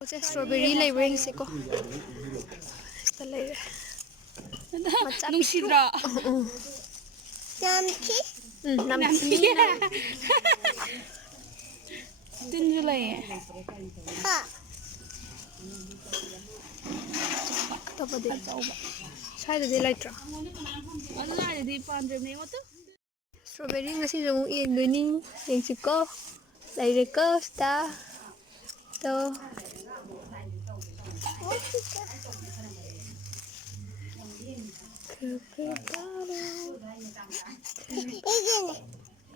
Strawberry labering seko. Esta layer. Nungsidra. Namchi. Namchi. Tinju lay. Ha. Tapa de. Sai de laitra. Wala di pandre ne mo to. Strawberry ngasi jong in doing yang siko. Layer ko sta. To.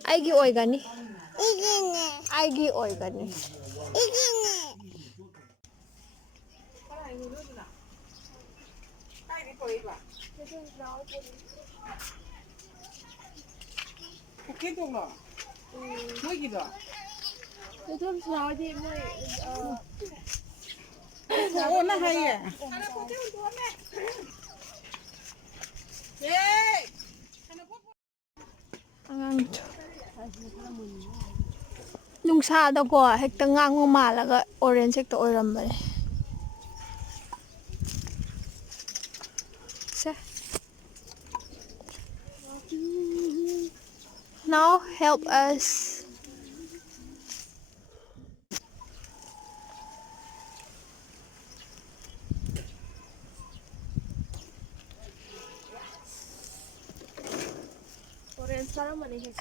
Aigi oigani. Aigi oigani. Oke dong lah. Mau gitu. Itu salah di mai. Oh, nah ya. Hey. Nungsadako hekta ngango malaga orange hekta oirambane. Se. Now help us. Orange sarang mana sih?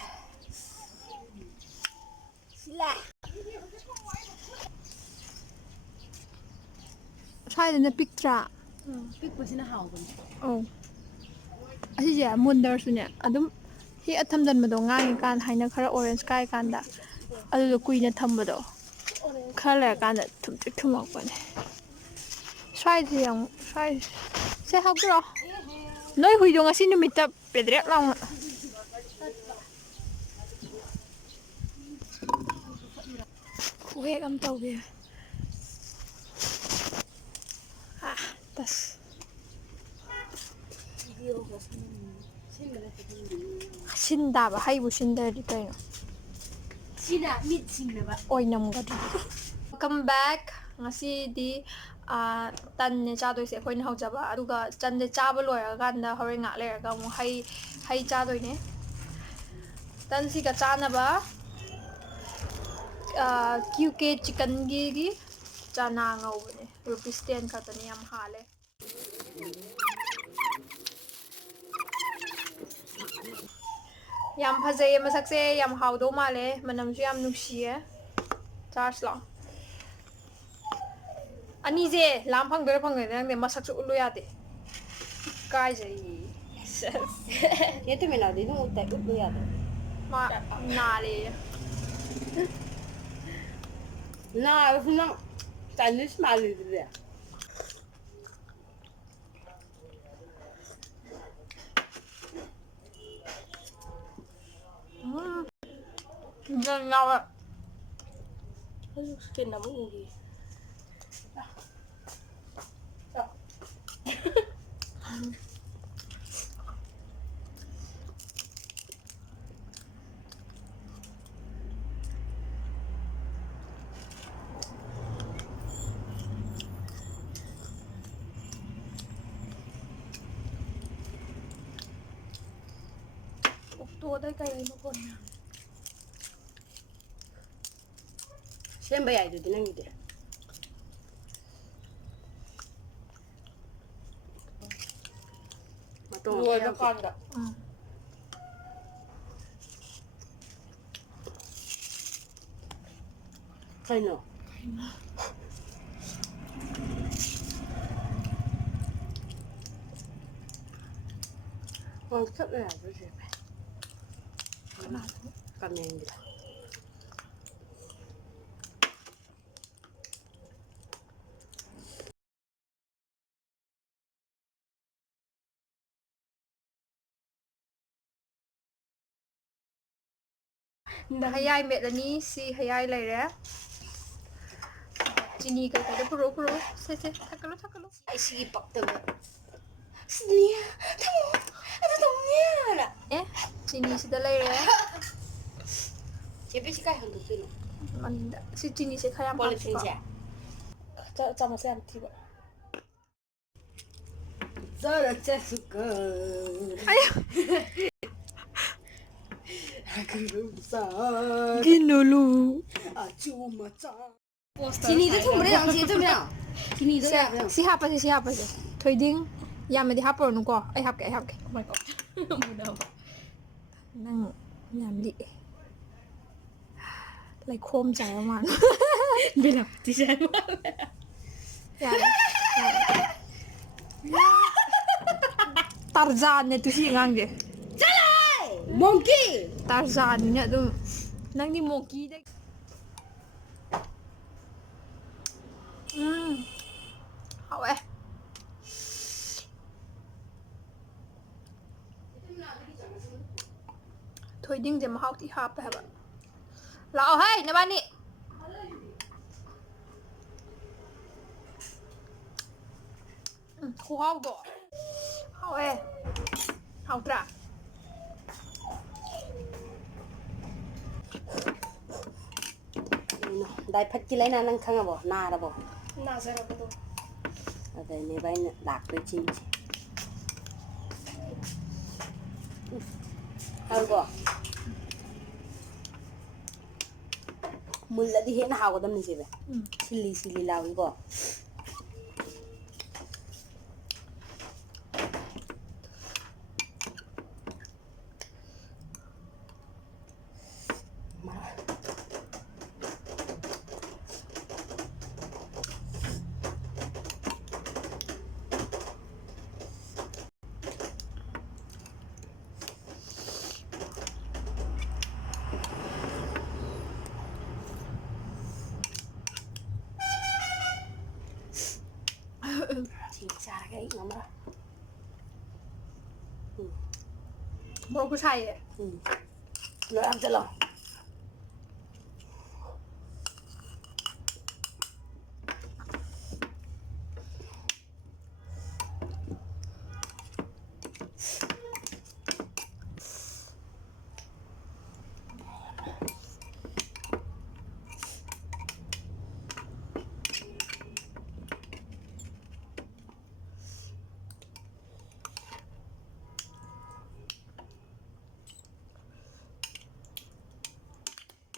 Sila. Try the picture. Pick pa sina hawgon. Oh. Asije mundar sunya. Adum hi athamdan mado ngangi kan haina khara orange kai kanda. Adu kuina thambado. Khara kanda thumtik thumakpane. Try the yang try. Se habro. Noi hui dong asi numita pedrek lang. Kuhe kam tau be. Ah, tas. Sinda ba haibu sinda di kaino. Sina mid sina ba. Oy nam ga di. Welcome back. Ngasi di tan ne cha doi se khoi na hau jaba aduga chan de cha ba loya ganda hore nga le ga mu hai cha doi ne. Tan si ka cha na ba QK chicken gi chana ngau ne. Rupees 10 ka tani am hale. Yam phajai masak se yam haudo male manam su yam nuksiye charge la ani je lam phang dor phang ne nang de masak su ulu ya de kai jai Ye to mena di no utai ulu ya. ma na le Na, senang. Tanis malu dia. dan na Aduh, skin nama ugi. to dai kai no kon na Siapa ya itu dinang itu? Matong. Dua ada kanda. Kaino. Oh, cấp này rồi gì vậy? Cầm nhanh đi. HEIYAI METPA si HEIYAI laire chini kai kai puro se thakalo Ai sigi pakta ba? Sini. Tamu. Ada tamunya. Chini sida laire Siapa sih kai hantu tu? manda si chini se khayam Politin siya. ꯆꯥꯃꯁꯦ ꯌꯥꯝ ꯊꯤꯕ ꯆꯔ ꯆꯁꯨꯀ ꯒꯤꯅꯨꯂꯨ ꯆꯤꯅꯤꯗ ꯊꯨꯝꯕ꯭ꯔꯥ ꯌꯥꯝ ꯆꯦ ꯆꯨꯝꯃꯦ ꯆꯤꯅꯤꯗꯣ ꯌꯥꯕ꯭ꯔꯥ ꯁꯤ ꯍꯥꯞꯄꯁꯦ ꯊꯣꯏꯗꯤꯡ ꯌꯥꯝꯃꯗꯤ ꯍꯥꯞꯄꯨꯔꯅꯨꯀꯣ ꯑꯩ ꯍꯥꯞꯀꯦ ꯅꯪ ꯌꯥꯝ ꯂꯤꯛꯑꯦ ꯂꯩꯈꯣꯝ ꯆꯥꯏꯕ ꯃꯥꯜꯂꯦ ꯕꯤꯂꯥꯄꯇꯤ ꯆꯥꯏ ꯌꯥꯔꯦ ꯇꯔꯖꯥꯟꯅꯦ ꯇꯨꯁꯤ ꯑꯉꯥꯡꯁꯦ ꯃꯣꯡꯀꯤ ꯇꯔꯖꯥꯟꯅꯤꯅ ꯑꯗꯨꯝ ꯅꯪꯗꯤ ꯃꯣꯡꯀꯤꯗ ꯍꯥꯎꯋꯦ ꯊꯣꯏꯗꯤꯡꯁꯦ ꯃꯍꯥꯎꯇꯤ ꯍꯥꯞꯄꯦ ꯍꯥꯏꯕ ꯂꯥꯛꯑꯣ ꯍꯩ ꯅꯕꯥꯅꯤ ꯈꯨꯍꯥꯎꯗꯣ ꯍꯥꯎꯋꯦ ꯍꯥꯎꯇ꯭ꯔꯥ ꯗꯥꯏ ꯐꯠꯀꯤ ꯂꯩꯅꯥ ꯅꯪ ꯈꯪꯉꯕꯣ ꯅꯥꯔꯕꯣ ꯅꯥꯖꯔꯕꯗꯣ ꯑꯗꯩꯅꯦꯕ ꯑꯩꯅ ꯂꯥꯛꯇꯣꯏ ꯆꯤꯟꯁꯦ ꯍꯥꯎꯀꯣ ꯃꯨꯜꯂꯗꯤ ꯍꯦꯟꯅ ꯍꯥꯎꯒꯗꯕꯅꯤꯁꯦꯕ ꯁꯤꯜꯂꯤ ꯂꯥꯎꯏꯀꯣ ꯆꯥꯔꯒ ꯑꯩ ꯉꯝꯃꯔꯣꯏ ꯃꯣꯔꯣꯛꯁꯨ ꯁꯥꯏꯌꯦ ꯂꯣꯏ ꯍꯥꯞꯆꯤꯜꯂꯣ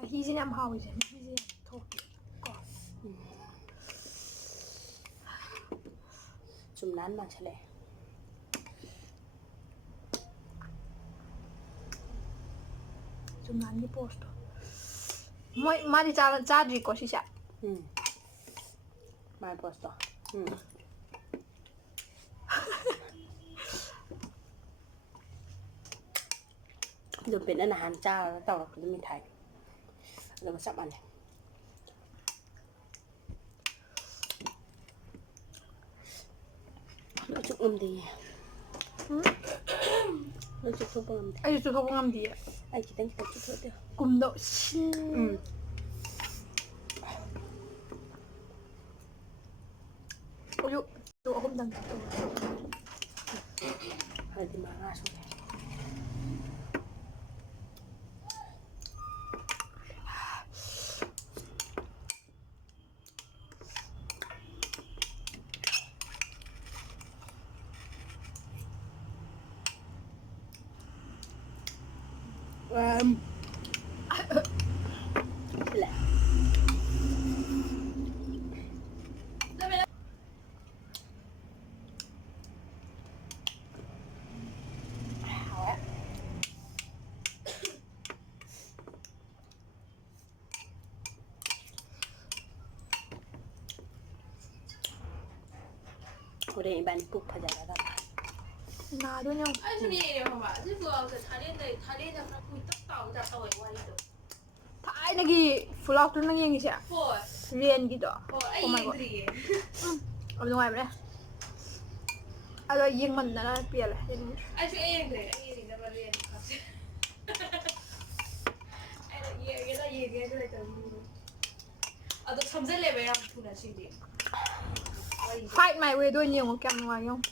ꯃꯍꯤꯁꯤꯅ ꯌꯥꯝ ꯍꯥꯎꯋꯤꯁꯦ ꯃꯍꯤꯁꯦ ꯌꯥꯝ ꯊꯣꯛꯇꯦ ꯀꯣ ꯁꯨꯝ ꯅꯥꯟ ꯃꯥꯟꯁꯤꯜꯂꯛꯑꯦ ꯆꯨꯝꯅꯥꯟꯒꯤ ꯄꯣꯁꯇꯣ ꯃꯣꯏ ꯃꯥꯗꯤ ꯆꯥꯗ꯭ꯔꯤꯀꯣ ꯁꯤꯁꯦ ꯃꯥꯏ ꯄꯣꯁꯇꯣ ꯑꯗꯨ ꯄꯦꯠꯅ ꯅꯍꯥꯟ ꯆꯥꯔꯒ ꯇꯧꯔꯛꯄꯗꯣ ꯃꯤꯊꯥꯏ ꯑꯗꯨꯒ ꯆꯞ ꯃꯥꯟꯅꯩ ꯂꯣꯏ ꯆꯨꯞ ꯉꯝꯗꯦꯌꯦ ꯂꯣꯏ ꯆꯨꯞꯊꯣꯛꯄ ꯉꯝꯗꯦ ꯑꯩꯁꯨ ꯆꯨꯞꯊꯣꯛꯄ ꯉꯝꯗꯤꯌꯦ ꯑꯩ ꯈꯤꯇꯪ ꯆꯨꯞꯊꯣꯛꯇꯦ ꯀꯨꯝꯗꯣ ꯑꯌꯨꯛ ꯑꯍꯨꯝꯗꯪ ꯑꯗꯨꯗꯤ ꯃꯉꯥ ꯁꯨꯔꯦ ꯁꯤꯜꯂꯦ ꯍꯣꯔꯦꯟ ꯏꯕꯥꯅꯤ ꯄꯨꯛ ꯐꯖꯔꯒ ꯅꯥꯗꯣꯏꯅꯦ ꯑꯩꯁꯨ ꯌꯦꯡꯉꯦ ꯈꯪꯕ ꯁꯤꯕꯨ ꯊꯥꯏꯂꯦꯟꯗ ꯈꯔ ꯀꯨꯏꯇꯛ ꯇꯥꯎꯕ ꯇꯥꯏꯞ ꯇꯧꯋꯦ ꯋꯥꯔꯤꯗꯣ ꯊꯥꯏꯅꯒꯤ ꯐꯨꯜ ꯅꯪ ꯌꯦꯡꯉꯤꯁꯦ ꯍꯣꯏ ꯔꯦꯟꯒꯤꯗꯣ ꯍꯣꯏ ꯑꯩ ꯑꯣ ꯃꯥꯏ ꯒꯣꯠ ꯌꯦꯡꯗ꯭ꯔꯤꯌꯦ ꯌꯥꯝ ꯅꯨꯡꯉꯥꯏꯕꯅꯦ ꯑꯗꯣ ꯌꯦꯡꯃꯟꯗꯅ ꯄꯦꯜꯂꯦ ꯌꯦꯡꯅꯤꯡꯗ꯭ꯔꯦ ꯑꯩꯁꯨ ꯌꯦꯡꯗ꯭ꯔꯦ ꯑꯩ ꯌꯦꯡꯅꯤꯡꯗꯕ ꯔꯦꯟ ꯈꯛꯁꯦ ꯑꯩꯅ ꯌꯦꯡꯒꯦꯅ ꯂꯩꯇꯕꯒꯤ ꯑꯗꯣ ꯁꯝꯖꯜꯂꯦꯕ ꯌꯥꯝ ꯊꯨꯅ ꯁꯤꯗꯤ ꯋꯥꯔꯤꯁꯦ ꯐꯥꯏꯠ ꯃꯥꯏ ꯋꯦꯗꯣ ꯑꯣꯏꯅ ꯌꯦꯡꯉꯣ ꯀꯌꯥꯝ ꯅꯨꯡꯉꯥꯏ ꯌꯦꯡꯉꯣ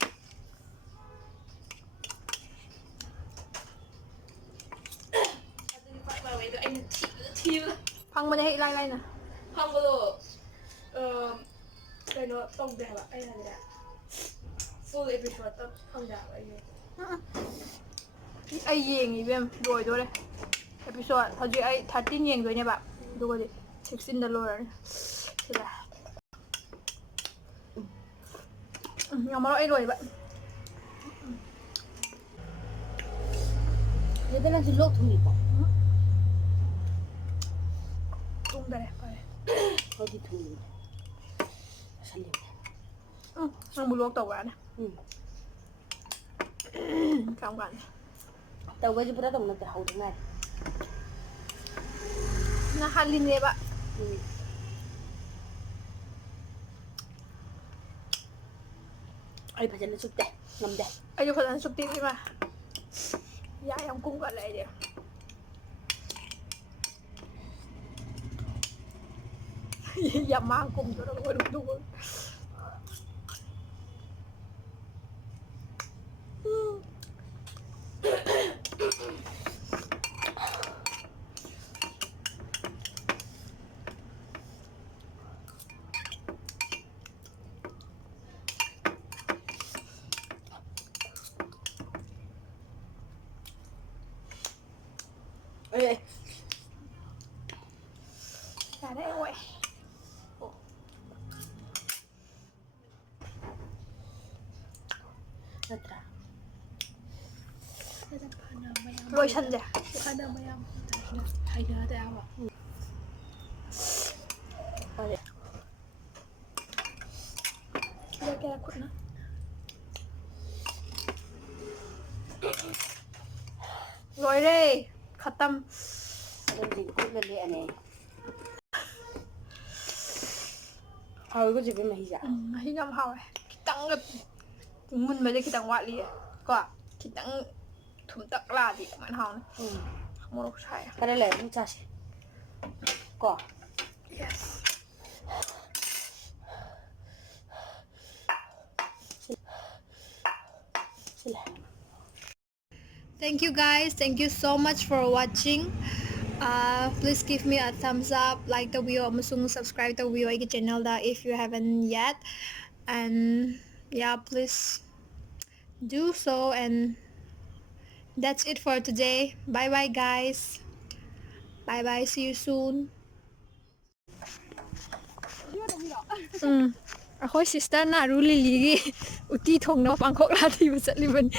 ꯑꯗꯨꯒꯤ ꯐꯥꯏꯠ ꯃꯥꯏ ꯋꯦꯗꯣ ꯑꯩꯅ ꯊꯤꯕꯗ ꯐꯪꯕꯅꯦ ꯍꯦꯛ ꯏꯂꯥꯏ ꯂꯥꯏꯅ ꯐꯪꯕꯗꯣ ꯀꯩꯅꯣ ꯇꯧꯗꯦ ꯍꯥꯏꯕ ꯑꯩ ꯍꯥꯏꯗꯤ ꯐꯨꯜ ꯑꯦꯄꯤꯁꯣꯗ ꯐꯪꯗꯦ ꯍꯥꯏꯕ ꯑꯩ ꯌꯦꯡꯉꯤ ꯏꯕꯦꯝ ꯂꯣꯏꯗꯣꯔꯦ ꯑꯦꯄꯤꯁꯣꯗ ꯍꯧꯖꯤꯛ ꯑꯩ 13 ꯌꯦꯡꯗꯣꯏꯅꯦꯕ ꯑꯗꯨꯒꯗꯤ 16ꯗ ꯂꯣꯏꯔꯅꯤ ꯁꯤꯗ ꯉꯝꯃꯔꯣꯏ ꯑꯩ ꯂꯣꯏꯕ 얘들 난 질러 퉁이고 ꯊꯨꯡꯗꯔꯦ ꯐꯔꯦ 어디 퉁이네 살림네 ꯅꯪꯕꯨ ꯂꯣꯛ ꯇꯧꯕ꯭ꯔꯥꯅꯦ 응 ꯀꯔꯝ ꯀꯥꯟꯗ tàu cái gì bữa đó nó hậu thế này ꯅꯍꯥꯟꯂꯤꯅꯦꯕ ai phải chân chút đẹp ngầm đẹp ꯑꯩꯁꯨ ꯐꯖꯅ ꯁꯨꯛꯇꯤꯕꯤꯃ ꯌꯥ ꯌꯥꯝ ꯀꯨꯝꯒꯠꯂꯦ ꯑꯩꯗꯤ ꯌꯥꯝ ꯃꯥꯡ ꯀꯨꯝꯗꯣꯔꯒ ꯑꯣꯏꯔꯨꯗꯨꯒ ê ꯌꯥꯔꯦ ꯑꯩ ꯑꯣꯏ Natra ꯂꯣꯏꯁꯟꯁꯦ ꯐꯅ ꯃꯌꯥꯝ ꯍꯩꯅꯗꯦ ꯍꯥꯏꯕ Ôi ꯀꯌꯥ ꯈꯨꯠꯅ ꯂꯣꯏꯔꯦ ꯈꯇꯝ Đừng gì cũng lên lẹ này Thôi có gì với mày dạ ꯃꯍꯤ ꯌꯥꯝ ꯍꯥꯎꯋꯦ ꯈꯤꯇꯪꯒ ꯃꯨꯟꯕꯗꯤ ꯈꯤꯇꯪ ꯋꯥꯠꯂꯤꯌꯦ ꯀꯣ ꯈꯤꯇꯪ ꯊꯨꯝꯇꯛ ꯂꯥꯛꯑꯗꯤ ꯀꯃꯥꯏꯅ ꯍꯥꯎꯅꯤ ꯃꯣꯔꯣꯛ ꯁꯥꯏ Cái này cũng chả xỉ Cỏ Yes. Thank you guys. Thank you so much for watching. Please give me a thumbs up, like the video, and subscribe to the channel if you haven't yet. And yeah, please do so. And that's it for today. Bye bye guys. Bye bye. See you soon. ꯑꯩꯈꯣꯏ ꯁꯤꯁꯇꯔꯅ ꯑꯔꯨ ꯂꯤꯂꯤꯒꯤ ꯎꯇꯤ ꯊꯣꯡꯅꯕ ꯄꯥꯡꯈꯣꯛꯂꯥ ꯊꯤꯕ ꯆꯠꯂꯤꯕꯅꯤ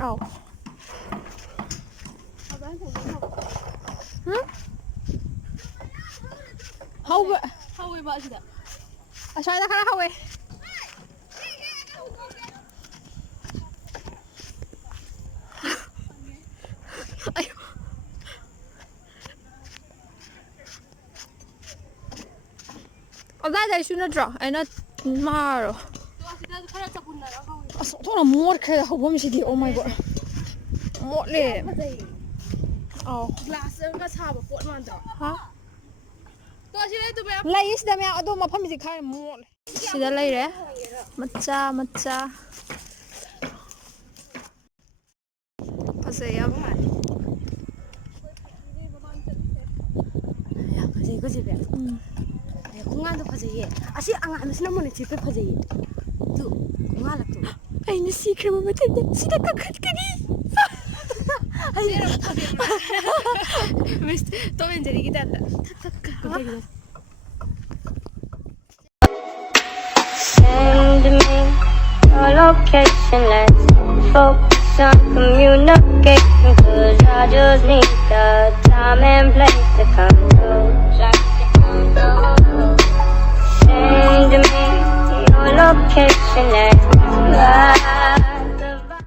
ꯑꯧ ꯍꯧꯕ ꯍꯧꯋꯦꯕ ꯑꯁꯤꯗ ꯑꯁ꯭ꯋꯥꯏꯗ ꯈꯔ ꯍꯧꯋꯦ ꯑꯗꯥꯏꯗꯩꯁꯨ ꯅꯠꯇ꯭ꯔꯣ ꯑꯩꯅ ꯃꯥꯔꯣ ꯈꯔ ꯆꯄꯨꯟꯅꯔ ꯍꯧꯋꯦ ꯑꯁ ꯑꯣꯟꯊꯣꯛꯅ ꯃꯣꯠꯈ꯭ꯔꯦ ꯍꯧꯐꯝꯁꯤꯗꯤ ꯑꯣ ꯃꯥꯏ ꯒꯣꯗ ꯃꯣꯠꯂꯦ ꯑꯧ ꯒ꯭ꯂꯥꯁꯇꯒ ꯁꯥꯕ ꯄꯣꯠ ꯃꯥꯟꯗ꯭ꯔꯣ ꯍꯥ ꯇꯣ ꯁꯤꯗ ꯃꯌꯥꯝ ꯂꯩ ꯁꯤꯗ ꯃꯌꯥꯝ ꯑꯗꯣ ꯃꯐꯝꯁꯤ ꯈꯔ ꯃꯣꯠꯂꯦ ꯁꯤꯗ ꯂꯩꯔꯦ ꯃꯆꯥ ꯃꯆꯥ ꯐꯖꯩ ꯌꯥꯝ Fazei có gì vậy Cũng ngan thôi fazei Asi angan nó xin muốn chỉ phải fazei Tu ngan là tu ꯑꯩꯅ ꯁꯤꯈ꯭ꯔꯕ ꯃꯇꯝꯗ ꯁꯤꯗ ꯀꯥꯈꯠꯀꯅꯤ ꯇꯣꯝ ꯑꯦꯟ ꯖꯦꯔꯤꯒꯤ ꯇꯥꯏꯞꯇ Send me your location, let's focus on communication, 'cause I just need the time and place to come close. Send me your location, let's ride.